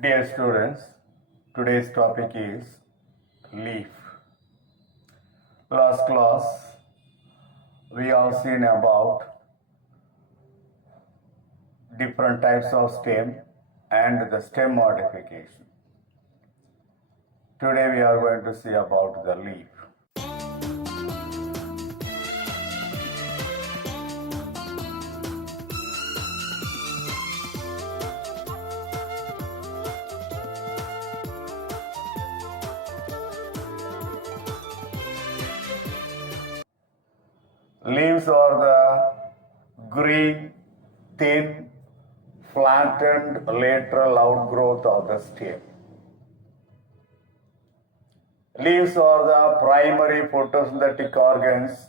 Dear students, today's topic is leaf. Last class, we have seen about different types of stem and the stem modification. Today we are going to see about the leaf. Leaves are the green, thin, flattened lateral outgrowth of the stem. Leaves are the primary photosynthetic organs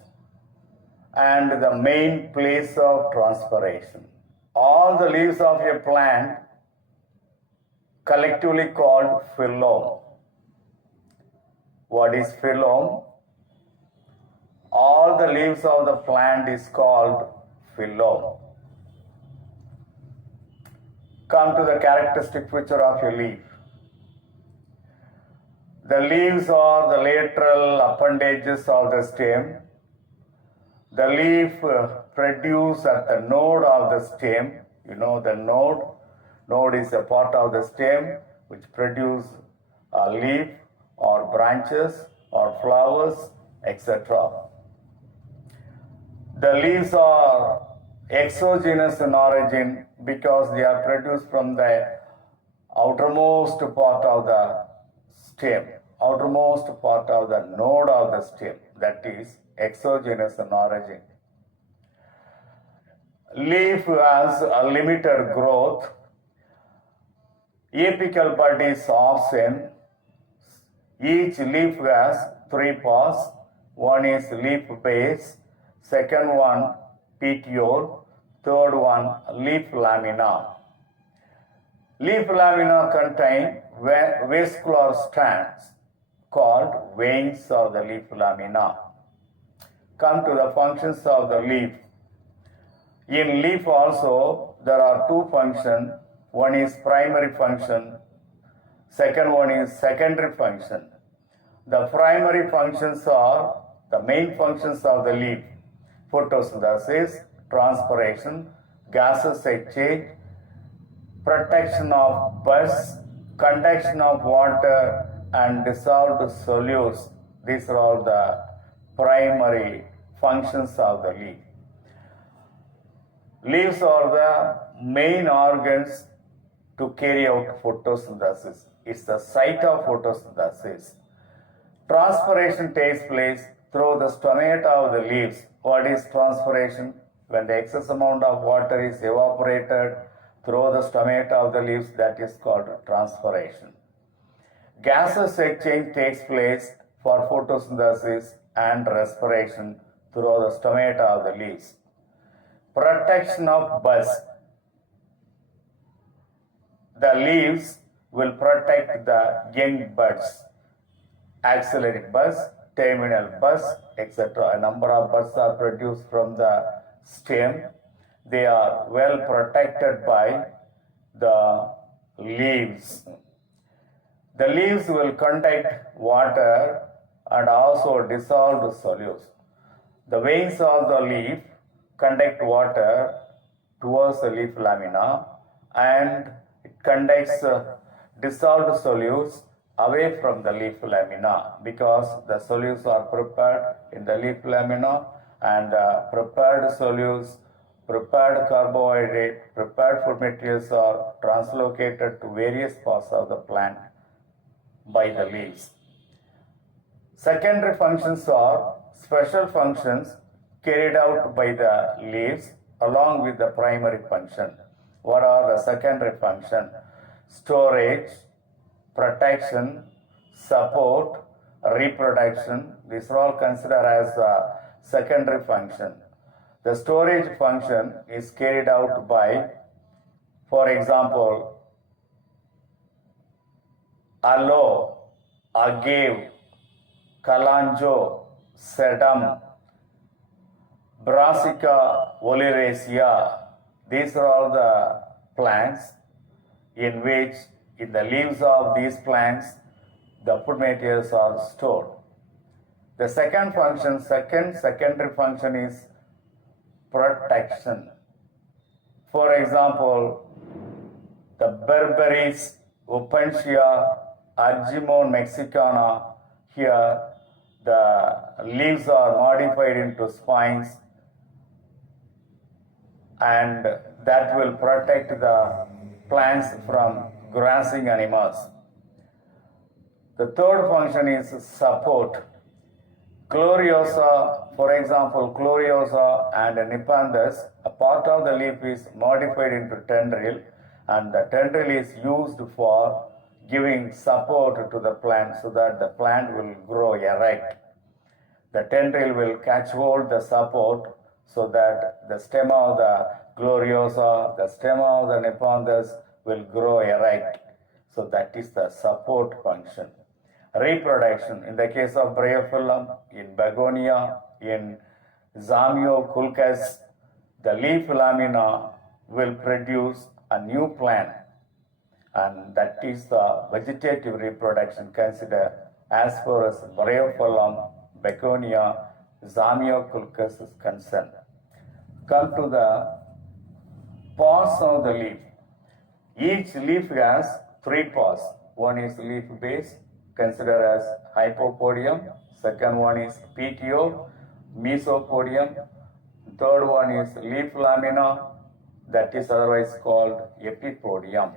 and the main place of transpiration. All the leaves of a plant collectively called phylum. What is phylum? All the leaves of the plant is called phylum. Come to the characteristic feature of a leaf. The leaves are the lateral appendages of the stem. The leaf produce at the node of the stem. You know the node. Node is a part of the stem which produce a leaf or branches or flowers, etc. The leaves are exogenous in origin because they are produced from the outermost part of the stem, outermost part of the node of the stem, that is exogenous in origin. Leaf has a limited growth. Apical bud is absent. Each leaf has three parts. One is leaf base, second one petiole, third one leaf lamina. Leaf lamina contain vascular strands called veins of the leaf lamina. Come to the functions of the leaf. In leaf also there are two functions. One is primary function, second one is secondary function. The primary functions are the main functions of the leaf: photosynthesis, transpiration, gases exchange, protection of buds, conduction of water and dissolved solutes. These are all the primary functions of the leaf. Leaves are the main organs to carry out photosynthesis. It's the site of photosynthesis. Transpiration takes place through the stomata of the leaves. What is transpiration? When the excess amount of water is evaporated through the stomata of the leaves, that is called transpiration. Gases exchange takes place for photosynthesis and respiration through the stomata of the leaves. Protection of buds. The leaves will protect the young buds, axillary buds, terminal buds, etc. A number of buds are produced from the stem. They are well protected by the leaves. The leaves will conduct water and also dissolved solutes. The veins of the leaf conduct water towards the leaf lamina and it conducts dissolved solutes away from the leaf lamina because the solutes are prepared in the leaf lamina and prepared solutes, prepared carbohydrate, prepared food materials are translocated to various parts of the plant by the leaves. Secondary functions are special functions carried out by the leaves along with the primary function. What are the secondary functions? Storage, protection, support, reproduction. These are all considered as secondary function. The storage function is carried out by, for example, aloe, agave, Kalanjo, Sedum, Brassica oleracea. These are all the plants in which in the leaves of these plants the food materials are stored. The secondary function is protection. For example, the Berberis, Opuntia, Argemone mexicana, here the leaves are modified into spines and that will protect the plants from grazing animals. The third function is support. Gloriosa, for example, Gloriosa and Nepenthes, a part of the leaf is modified into tendril and the tendril is used for giving support to the plant so that the plant will grow erect. The tendril will catch hold the support so that the stem of the Gloriosa, the stem of the Nepenthes will grow erect. So that is the support function. Reproduction, in the case of Bryophyllum, in Begonia, in Zamioculcas, the leaf lamina will produce a new plant, and that is the vegetative reproduction considered as far as Bryophyllum, Begonia, Zamioculcas is concerned. Come to the parts of the leaf. Each leaf has three parts. One is leaf base, considered as hypopodium. Second one is petiole, mesopodium. Third one is leaf lamina, that is otherwise called epipodium.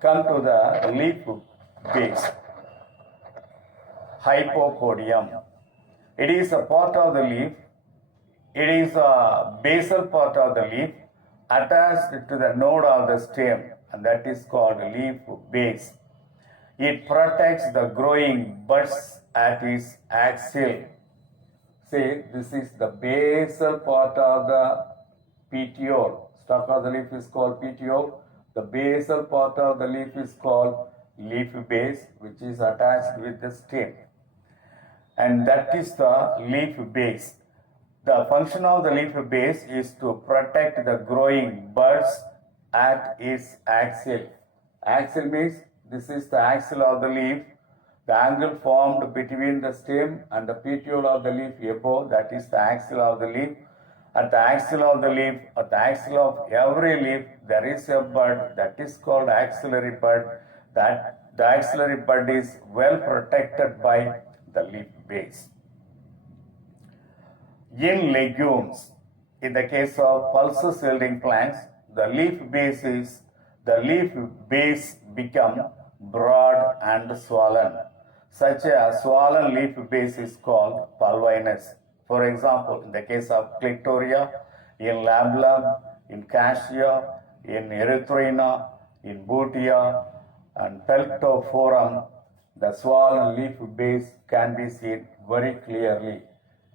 Come to the leaf base, hypopodium. It is a part of the leaf. It is a basal part of the leaf attached to the node of the stem, and that is called leaf base. It protects the growing buds at its axil. See, this is the basal part of the petiole. Stalk of the leaf is called petiole. The basal part of the leaf is called leaf base, which is attached with the stem. And that is the leaf base. The function of the leaf base is to protect the growing buds at its axil. Axil means this is the axil of the leaf. The angle formed between the stem and the petiole of the leaf above, that is the axil of the leaf. At the axil of the leaf, at the axil of every leaf, there is a bud that is called axillary bud. That the axillary bud is well protected by the leaf base. In legumes, in the case of pulses yielding plants, the leaf base become broad and swollen. Such a swollen leaf base is called pulvinous. For example, in the case of Clitoria, in Labellum, in Cassia, in Erythrina, in Bootea, and Peltophorum, the swollen leaf base can be seen very clearly.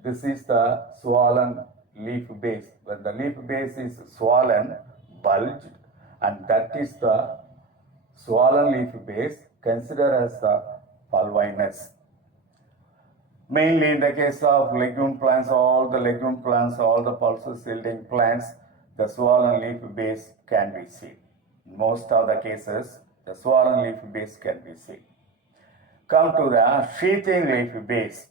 This is the swollen leaf base. When the leaf base is swollen, bulged, and that is the swollen leaf base considered as the pulvinous. Mainly in the case of legume plants, all the pulses yielding plants, the swollen leaf base can be seen. In most of the cases, the swollen leaf base can be seen. Come to the sheathing leaf base.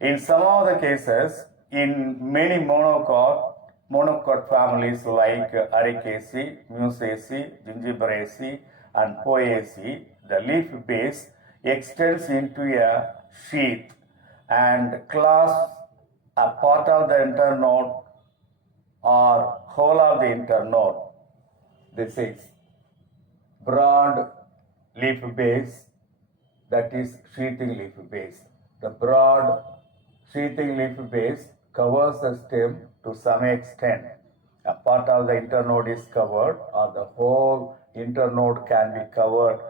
In some of the cases, in many monocot families like Ericaceae, Musaceae, Gingiberaceae, and Poaceae, the leaf base extends into a sheath and clasps a part of the internode or whole of the internode. This is broad leaf base, that is sheathing leaf base. The broad sheathing leaf base covers the stem to some extent. A part of the internode is covered, or the whole internode can be covered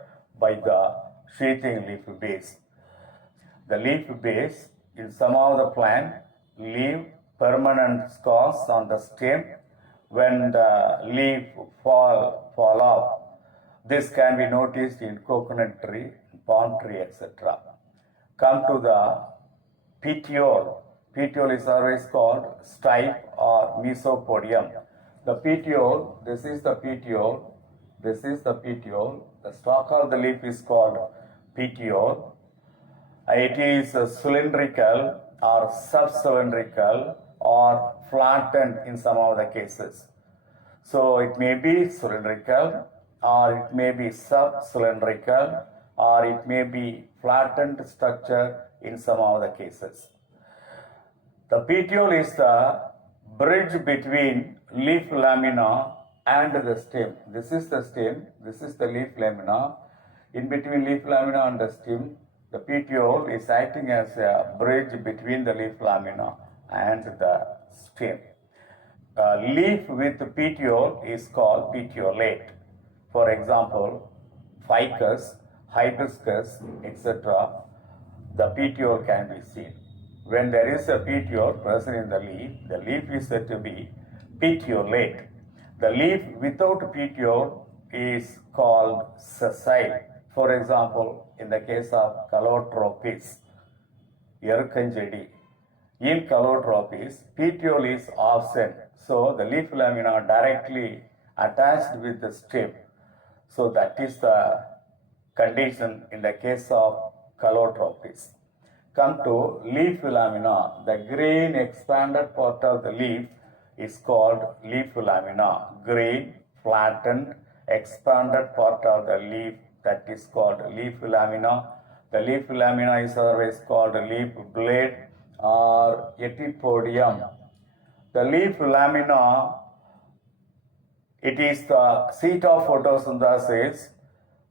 by the sheathing leaf base. The leaf base in some of the plant leave permanent scars on the stem when the leaf fall off. This can be noticed in coconut tree, palm tree, etc. Come to the petiole. Petiole is always called stipe or mesopodium. The petiole, this is the petiole, this is the petiole. The stalk of the leaf is called petiole. It is cylindrical or subcylindrical or flattened in some of the cases. So it may be cylindrical or it may be subcylindrical or it may be flattened structure in some of the cases. The petiole is the bridge between leaf lamina and the stem. This is the stem, this is the leaf lamina. In between leaf lamina and the stem, the petiole is acting as a bridge between the leaf lamina and the stem. Leaf with petiole is called petiolate. For example, ficus, hibiscus, etc. The petiole can be seen. When there is a petiole present in the leaf is said to be petiolate. The leaf without petiole is called sessile. For example, in the case of Calotropis, Yerkanjedi, in Calotropis, petiole is absent. So the leaf lamina directly attached with the stem. So that is the condition in the case of Calotropis. Come to leaf lamina. The green expanded part of the leaf is called leaf lamina. Green, flattened, expanded part of the leaf, that is called leaf lamina. The leaf lamina is otherwise called leaf blade or epipodium. The leaf lamina, it is the seat of photosynthesis.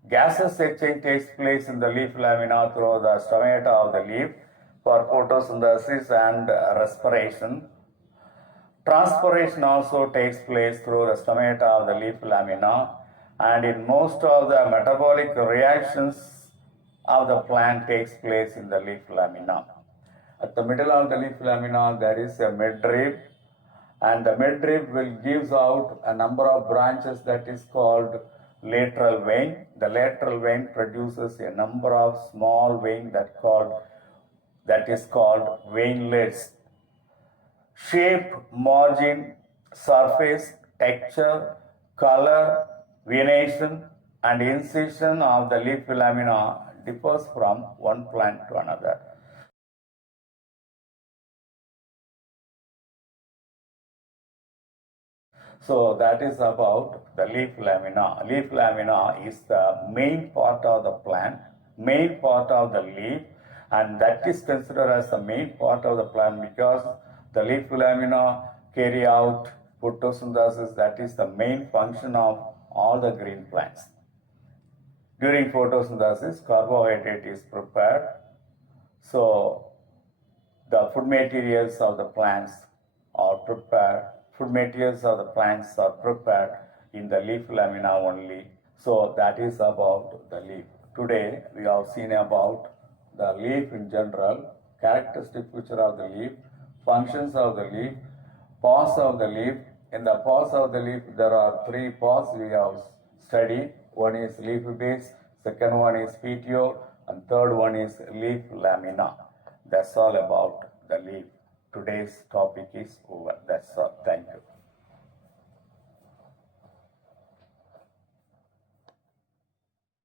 Gaseous exchange takes place in the leaf lamina through the stomata of the leaf for photosynthesis and respiration. Transpiration also takes place through the stomata of the leaf lamina, and in most of the metabolic reactions of the plant takes place in the leaf lamina. At the middle of the leaf lamina there is a midrib, and the midrib will gives out a number of branches that is called lateral vein. The lateral vein produces a number of small veins that is called veinlets. Shape, margin, surface, texture, color, venation and incision of the leaf lamina differs from one plant to another. So that is about the leaf lamina. Leaf lamina is the main part of the plant, main part of the leaf, and that is considered as the main part of the plant because the leaf lamina carry out photosynthesis. That is the main function of all the green plants. During photosynthesis, carbohydrate is prepared. So the food materials of the plants are prepared. Food materials of the plants are prepared in the leaf lamina only. So that is about the leaf. Today we have seen about the leaf in general, characteristic feature of the leaf, functions of the leaf, parts of the leaf. In the parts of the leaf there are three parts we have studied. One is leaf base, second one is petiole, and third one is leaf lamina. That's all about the leaf. Today's topic is over. That's all. Thank you.